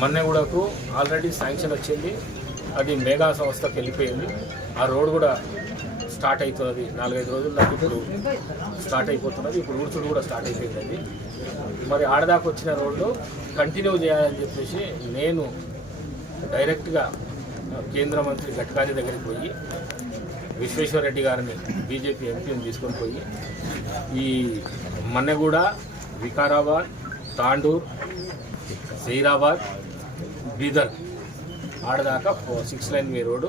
మన్నెగూడకు already sanction వచ్చింది, అది mega సంస్థకు వెళ్ళిపోయింది. ఆ రోడ్ కూడా స్టార్ట్ అవుతున్నది, 4-5 రోజుల్లో ఇప్పుడు స్టార్ట్ అయిపోతున్నది. ఇప్పుడు ఊడ్చుడు కూడా స్టార్ట్ అయిపోయింది. అది మరి ఆడదాకా వచ్చిన రోడ్డు కంటిన్యూ చేయాలని చెప్పేసి నేను డైరెక్ట్గా కేంద్ర మంత్రి గడ్కరీ దగ్గరికి పోయి విశ్వేశ్వరరెడ్డి గారిని బీజేపీ ఎంపీని తీసుకొని పోయి ఈ మన్నెగూడ, వికారాబాద్, తాండూర్, జైరాబాద్, బీదర్ ఆడదాకా 6 లైన్ వే రోడ్డు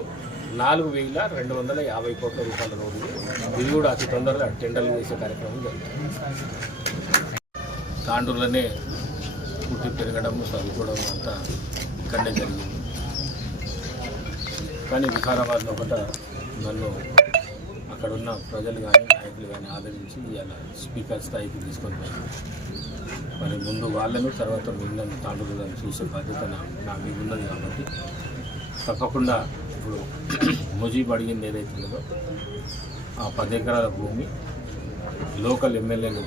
4,250 కోట్ల రూపాయల రోడ్డు. ఇది కూడా అతి తొందరగా టెండర్లు వేసే కార్యక్రమం జరుగుతుంది. తాండూరులోనే పుట్టి పెరగడం, చదువుకోవడం అంతా ఇక్కడనే జరిగింది. కానీ వికారాబాద్లో ఒకట నన్ను అక్కడున్న ప్రజలు కానీ నాయకులు కానీ ఆదరించి ఇలా స్పీకర్ స్థాయికి తీసుకొని పోయారు. మరి ముందు వాళ్ళను తర్వాత మిమ్మల్ని తాండూరులను చూసే బాధ్యత నా మీద ఉన్నది. కాబట్టి తప్పకుండా ఇప్పుడు ముజీబ్ అడిగింది ఏదైతే ఉందో ఆ 10 ఎకరాల భూమి లోకల్ ఎమ్మెల్యేలు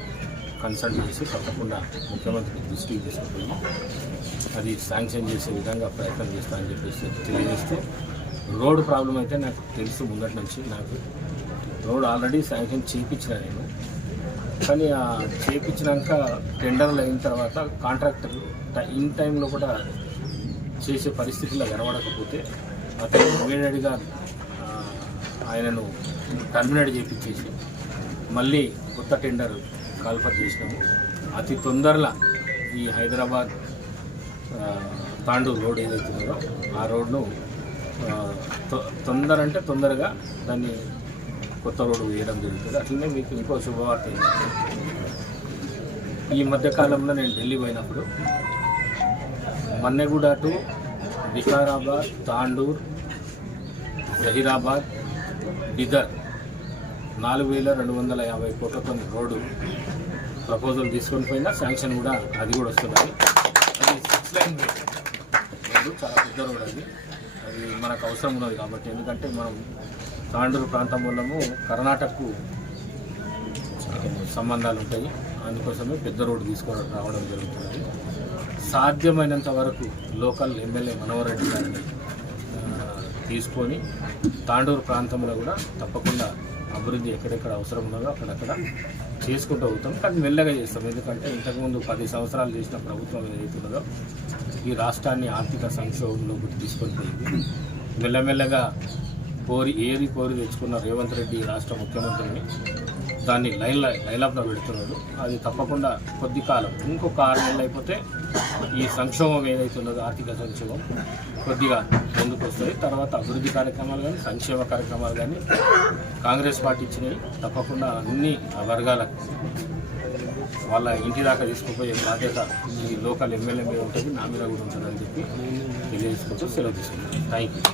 కన్సల్ట్ చేసి తప్పకుండా ముఖ్యమంత్రి దృష్టికి తీసుకుపోయి అది శాంక్షన్ చేసే విధంగా ప్రయత్నం చేస్తానని చెప్పేసి తెలియజేస్తూ, రోడ్డు ప్రాబ్లం అయితే నాకు తెలుసు ముందటి నుంచి. నాకు రోడ్ ఆల్రెడీ శాంక్షన్ చేయించిన నేను, కానీ ఆ చేయించినాక టెండర్లు అయిన తర్వాత కాంట్రాక్టర్ ఇన్ టైంలో కూడా చేసే పరిస్థితుల్లో కనబడకపోతే అతను ఇమీడియట్గా ఆయనను టర్మినేట్ చేయించేసి మళ్ళీ కొత్త టెండర్ కాల్ఫర్ చేసినాము. అతి తొందరలో ఈ హైదరాబాద్ తాండూరు రోడ్ ఏదైతే ఉందో ఆ రోడ్ను తొందరగా దాన్ని కొత్త రోడ్డు వేయడం జరుగుతుంది. అట్లనే మీకు ఇంకో శుభవార్త ఏంటంటే, ఈ మధ్యకాలంలో నేను ఢిల్లీ పోయినప్పుడు మన్నెగూడ టు వికారాబాద్, తాండూర్, జహీరాబాద్, బిదర్ 4,250 కోట్లతో రోడ్డు ప్రపోజల్ తీసుకొని పోయినా శాంక్షన్ కూడా అది కూడా వస్తున్నది. అది 6 లైన్ రోడ్డు, చాలా పెద్ద రోడ్. అది మనకు అవసరం ఉన్నది కాబట్టి, ఎందుకంటే మనం తాండూరు ప్రాంతం వల్లము కర్ణాటకకు సంబంధాలు ఉంటాయి. అందుకోసమే పెద్ద రోడ్డు తీసుకొని రావడం జరుగుతున్నది. సాధ్యమైనంత వరకు లోకల్ ఎమ్మెల్యే మనోహర్ రెడ్డి గారిని తీసుకొని తాండూరు ప్రాంతంలో కూడా తప్పకుండా అభివృద్ధి ఎక్కడెక్కడ అవసరం ఉన్నదో అక్కడక్కడ చేసుకుంటూ అవుతాం. కానీ మెల్లగా చేస్తాం, ఎందుకంటే ఇంతకుముందు 10 సంవత్సరాలు చేసిన ప్రభుత్వం ఏదైతే ఉన్నదో ఈ రాష్ట్రాన్ని ఆర్థిక సంక్షోభంలోకి తీసుకొని పోయింది. మెల్లమెల్లగా ఏరి కోరి తెచ్చుకున్న రేవంత్ రెడ్డి రాష్ట్ర ముఖ్యమంత్రిని దాన్ని లైలాప్లో పెడుతున్నాడు. అది తప్పకుండా కొద్ది కాలం, ఇంకొక 6 నెలలు అయిపోతే ఈ సంక్షోభం ఏదైతే ఉన్నదో ఆర్థిక సంక్షోభం కొద్దిగా ముందుకు వస్తుంది. తర్వాత అభివృద్ధి కార్యక్రమాలు కానీ సంక్షేమ కార్యక్రమాలు కానీ కాంగ్రెస్ పార్టీ ఇచ్చినవి తప్పకుండా అన్ని వర్గాలకు వాళ్ళ ఇంటి దాకా తీసుకుపోయే బాధ్యత ఈ లోకల్ ఎమ్మెల్యే మీద ఉంటుంది, నా మీద కూడా ఉంటుందని చెప్పి తెలియజేసుకుంటూ సెలవు తీసుకుంటాను. Thank you.